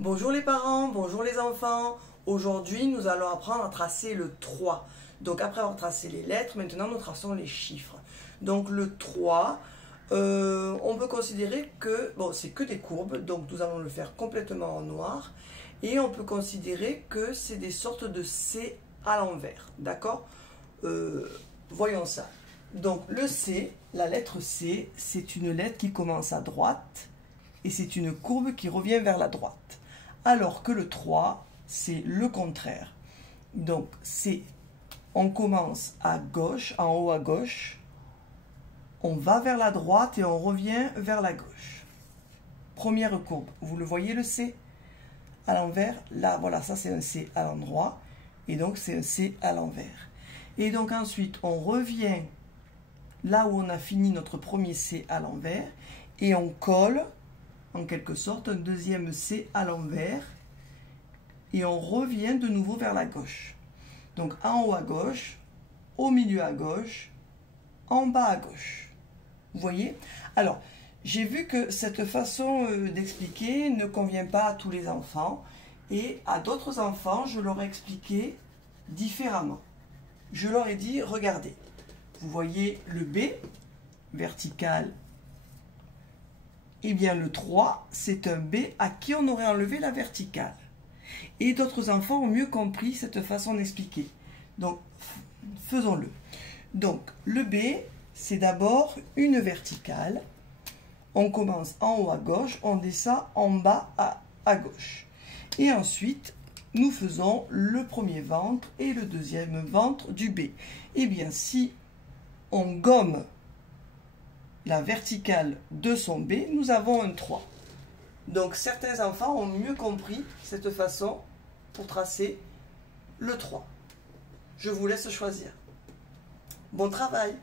Bonjour les parents, bonjour les enfants. Aujourd'hui, nous allons apprendre à tracer le 3. Donc après avoir tracé les lettres, maintenant nous traçons les chiffres. Donc le 3, on peut considérer que, bon, c'est que des courbes, donc nous allons le faire complètement en noir. Et on peut considérer que c'est des sortes de C à l'envers, d'accord? Voyons ça. Donc le C, la lettre C, c'est une lettre qui commence à droite et c'est une courbe qui revient vers la droite. Alors que le 3, c'est le contraire. Donc on commence à gauche, en haut à gauche, on va vers la droite et on revient vers la gauche. Première courbe, vous le voyez le C à l'envers, là voilà, ça c'est un C à l'endroit et donc c'est un C à l'envers. Et donc ensuite on revient là où on a fini notre premier C à l'envers et on colle en quelque sorte un deuxième C à l'envers et on revient de nouveau vers la gauche. Donc en haut à gauche, au milieu à gauche, en bas à gauche. Vous voyez? Alors, j'ai vu que cette façon d'expliquer ne convient pas à tous les enfants et à d'autres enfants, je leur ai expliqué différemment. Je leur ai dit, regardez, vous voyez le B, vertical. Eh bien, le 3, c'est un B à qui on aurait enlevé la verticale. Et d'autres enfants ont mieux compris cette façon d'expliquer. Donc, faisons-le. Donc, le B, c'est d'abord une verticale. On commence en haut à gauche, on descend en bas à gauche. Et ensuite, nous faisons le premier ventre et le deuxième ventre du B. Eh bien, si on gomme la verticale de son B, nous avons un 3. Donc certains enfants ont mieux compris cette façon pour tracer le 3. Je vous laisse choisir. Bon travail!